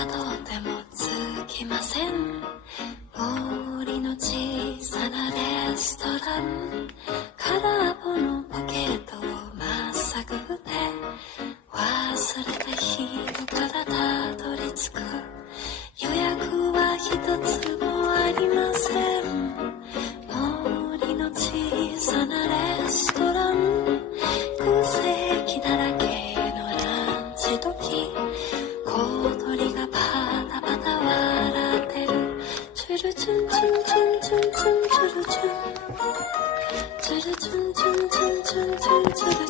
はとてもつきません。森の小さなレストラン、空っぽのポケットをまっさぐって忘れた人からたどり着く。予約は一つもありません。森の小さなレストラン、空席だらけのランチ時、小鳥がパタパタ笑ってる。チュルチュンチュンチュンチュンチュンチュルチュン、チュルチュンチュンチュンチュンチュンチュルチュン。